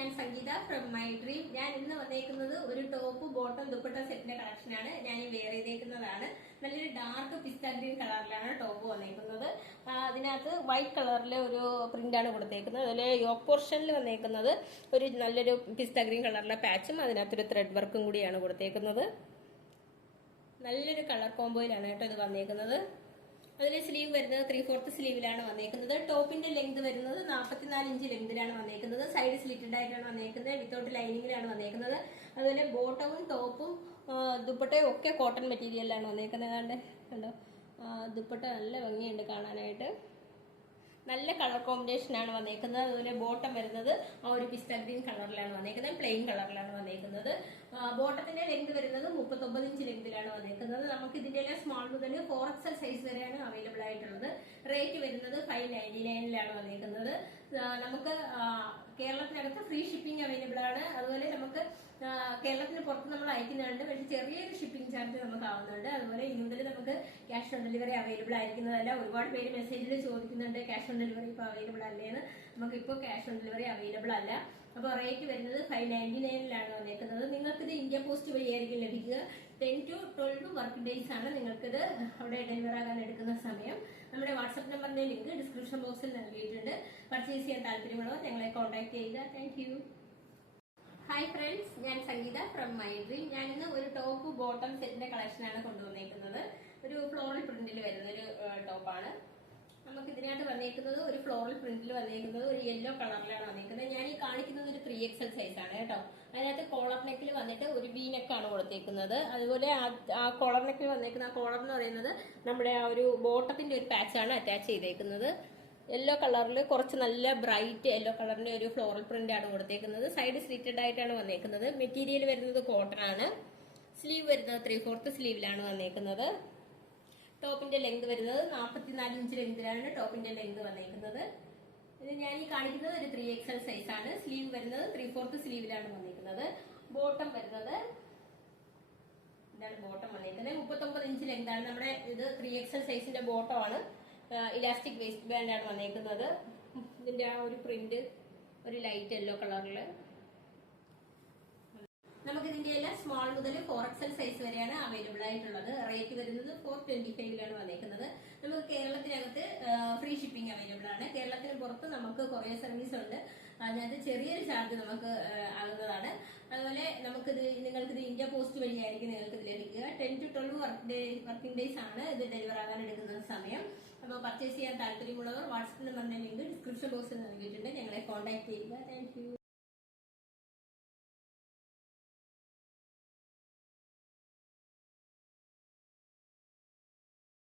ഞാൻ സംഗീത from my dream ഞാൻ ഇന്ന് വന്നേക്കുന്നത് ഒരു ടോപ്പ് ബോട്ടം ദുപ്പട്ട സെറ്റിന്റെ കളക്ഷനാണ് ഞാൻ ഈ വെയർ ചെയ്തേക്കുന്നതാണ്. നല്ലൊരു ഡാർക്ക് പിസ്ത ഗ്രീൻ കളറിലാണ് ടോപ്പ് വന്നേക്കുന്നത്. അതിനകത്ത് വൈറ്റ് കളറിലെ ഒരു പ്രിന്റാണ് കൊടുത്തേക്കുന്നത്. അതിൽ യോക്ക് പോർഷനിൽ വന്നേക്കുന്നത് ഒരു നല്ലൊരു പിസ്ത ഗ്രീൻ കളറിലെ പാച്ചും അതിനകത്തൊരു ത്രെഡ് വർക്കും കൂടിയാണ് കൊടുത്തേക്കുന്നത്. നല്ലൊരു കളർ കോംബോയിലാണ് കേട്ടോ ഇത് വന്നേക്കുന്നത്. അതിന് സ്ലീവ് വരുന്നത് ത്രീ ഫോർത്ത് സ്ലീവിലാണ് വന്നേക്കുന്നത്. ടോപ്പിന്റെ ലെങ്ത് വരുന്നത് നാൽപ്പത്തിനാല് ഇഞ്ച് ലെങ്തിലാണ് വന്നേക്കുന്നത്. സൈഡ് സ്ലിറ്റഡ് ആയിട്ടാണ് വന്നേക്കുന്നത്. വിത്തൗട്ട് ലൈനിങ്ങിലാണ് വന്നേക്കുന്നത്. അതുപോലെ ബോട്ടവും ടോപ്പും ദുപ്പട്ടയും ഒക്കെ കോട്ടൺ മെറ്റീരിയലിലാണ് വന്നേക്കുന്നത്. കണ്ടേ? ദുപ്പട്ട നല്ല ഭംഗിയുണ്ട് കാണാനായിട്ട്. നല്ല കളർ കോമ്പിനേഷൻ ആണ് വന്നേക്കുന്നത്. അതുപോലെ ബോട്ടം വരുന്നത് ആ ഒരു പിസ്റ്റൽ ഗ്രീൻ കളറിലാണ് വന്നേക്കുന്നത്. പ്ലെയിൻ കളറിലാണ് വന്നേക്കുന്നത്. ബോട്ടത്തിന്റെ ലെങ്ത് വരുന്നത് മുപ്പത്തൊമ്പത് ഇഞ്ച് ലെങ്തിലാണ് വന്നേക്കുന്നത്. നമുക്ക് ഇതിന്റെ എല്ലാം സ്മോൾ മുതൽ ഫോർ എക്സൽ സൈസ് വരെയാണ് അവൈലബിൾ ആയിട്ടുള്ളത്. റേറ്റ് വരുന്നത് ഫൈവ് നയന്റി നയനിലാണ് വന്നേക്കുന്നത്. നമുക്ക് കേരളത്തിനകത്ത് ഫ്രീ ഷിപ്പിംഗ് അവൈലബിൾ ആണ്. അതുപോലെ നമുക്ക് കേരളത്തിന് പുറത്ത് നമ്മൾ അയക്കുന്നുണ്ട് പക്ഷേ ചെറിയൊരു ഷിപ്പിംഗ് ചാർജ് നമുക്ക് ആവുന്നുണ്ട്. അതുപോലെ ഇനി മുതൽ നമുക്ക് ക്യാഷ് ഓൺ ഡെലിവറി അവൈലബിൾ ആയിരിക്കുന്നതല്ല. ഒരുപാട് പേര് മെസ്സേജിൽ ചോദിക്കുന്നുണ്ട് ക്യാഷ് ഓൺ ഡെലിവറി ഇപ്പോൾ അവൈലബിൾ അല്ലേന്ന് നമുക്ക് ഇപ്പോൾ ക്യാഷ് ഓൺ ഡെലിവറി അവൈലബിൾ അല്ല. അപ്പോൾ റേറ്റ് വരുന്നത് ഫൈവ് നയന്റി നയനിലാണ് വന്നേക്കുന്നത്. നിങ്ങൾക്കിത് ഇന്ത്യ പോസ്റ്റ് വഴി ആയിരിക്കും ലഭിക്കുക. Ten to twelve work days ആണ് നിങ്ങൾക്കിത് അവിടെ ഡെലിവർ ആകാൻ എടുക്കുന്ന സമയം. നമ്മുടെ വാട്സപ്പ് നമ്പറിന്റെ ലിങ്ക് ഡിസ്ക്രിപ്ഷൻ ബോക്സിൽ നൽകിയിട്ടുണ്ട്. പർച്ചേസ് ചെയ്യാൻ താല്പര്യമുള്ളവർ ഞങ്ങളെ കോൺടാക്ട് ചെയ്യുക. താങ്ക് ഹായ് ഫ്രണ്ട്സ് ഞാൻ സംഗീത ഫ്രം മൈ ഡ്രീം ഞാൻ ഇന്ന് ഒരു ടോപ്പ് ബോട്ടം സെറ്റിന്റെ ആണ് കൊണ്ടുവന്നേക്കുന്നത്. ഒരു ഫ്ലോറൽ പ്രിന്റിൽ വരുന്ന ഒരു ടോപ്പാണ് നമുക്ക് ഇതിനകത്ത് വന്നേക്കുന്നത് ഒരു ഫ്ലോറൽ പ്രിന്റിൽ വന്നേക്കുന്നത് ഒരു യെല്ലോ കളറിലാണ് വന്നേക്കുന്നത്. ഞാൻ ഈ കാണിക്കുന്നത് ഒരു ത്രീ എക്സൽ ആണ് കേട്ടോ. അതിനകത്ത് കോളർ നെക്കിൽ വന്നിട്ട് ഒരു വി നെക്കാണ് കൊടുത്തേക്കുന്നത്. അതുപോലെ ആ കോളർ നെക്കിൽ വന്നേക്കുന്ന ആ കോളർ എന്ന് പറയുന്നത് നമ്മുടെ ആ ഒരു ബോട്ടത്തിന്റെ ഒരു പാച്ചാണ് അറ്റാച്ച് ചെയ്തേക്കുന്നത്. യെല്ലോ കളറിൽ കുറച്ച് നല്ല ബ്രൈറ്റ് യെല്ലോ കളറിന്റെ ഒരു ഫ്ലോറൽ പ്രിന്റ് ആണ് കൊടുത്തേക്കുന്നത്. സൈഡ് സ്ലിറ്റഡ് ആയിട്ടാണ് വന്നേക്കുന്നത്. മെറ്റീരിയൽ വരുന്നത് കോട്ടൺ ആണ്. സ്ലീവ് വരുന്നത് ത്രീ ഫോർത്ത് സ്ലീവിലാണ് വന്നേക്കുന്നത്. ടോപ്പിന്റെ ലെങ്ത് വരുന്നത് നാൽപ്പത്തിനാല് ഇഞ്ച് ലെങ്തിലാണ് ടോപ്പിന്റെ ലെങ്ത് വന്നേക്കുന്നത്. ഇത് ഞാൻ ഈ കാണിക്കുന്നത് ഒരു ത്രീ എക്സൽ സൈസ് ആണ്. സ്ലീവ് വരുന്നത് ത്രീ ഫോർത്ത് സ്ലീവിലാണ് വന്നേക്കുന്നത്. ബോട്ടം വരുന്നത് ഇതാണ് ബോട്ടം വന്നേക്കുന്നത്. മുപ്പത്തൊമ്പത് ഇഞ്ച് ലെങ്ത് ആണ്. നമ്മുടെ ഇത് ത്രീ എക്സൽ സൈസിന്റെ ബോട്ടം ആണ്. ഇലാസ്റ്റിക് വേസ്റ്റ് ആണ് വന്നേക്കുന്നത്. ഇതിന്റെ ആ ഒരു പ്രിന്റ് ഒരു ലൈറ്റ് യെല്ലോ കളറിൽ. നമുക്ക് ഇതിന്റെ എല്ലാം സ്മോൾ മുതൽ ഫോർ എക്സൽ സൈസ് വരെയാണ് അവൈലബിൾ ആയിട്ടുള്ളത്. റേറ്റ് വരുന്നത് ഫോർ ട്വന്റി ഫൈവിലാണ് വന്നേക്കുന്നത്. നമുക്ക് കേരളത്തിനകത്ത് ഫ്രീ ഷിപ്പിംഗ് അവൈലബിൾ ആണ്. കേരളത്തിന് പുറത്ത് നമുക്ക് കൊറിയർ സർവീസ് ഉണ്ട്. അതിനകത്ത് ചെറിയൊരു ചാർജ് നമുക്ക് അതുപോലെ നമുക്കിത് നിങ്ങൾക്കിത് ഇന്ത്യ പോസ്റ്റ് വഴിയായിരിക്കും ഇത് ലഭിക്കുക. Ten to twelve work day working days ആണ് ഇത് ഡെലിവർ ആകാൻ എടുക്കുന്ന സമയം. അപ്പോൾ പർച്ചേസ് ചെയ്യാൻ താല്പര്യമുള്ളവർ വാട്സപ്പ് നമ്പറിന്റെ ലിങ്ക് ഡിസ്ക്രിപ്ഷൻ ബോക്സിൽ നൽകിയിട്ടുണ്ട്. ഞങ്ങളെ കോൺടാക്ട് ചെയ്യുക. താങ്ക്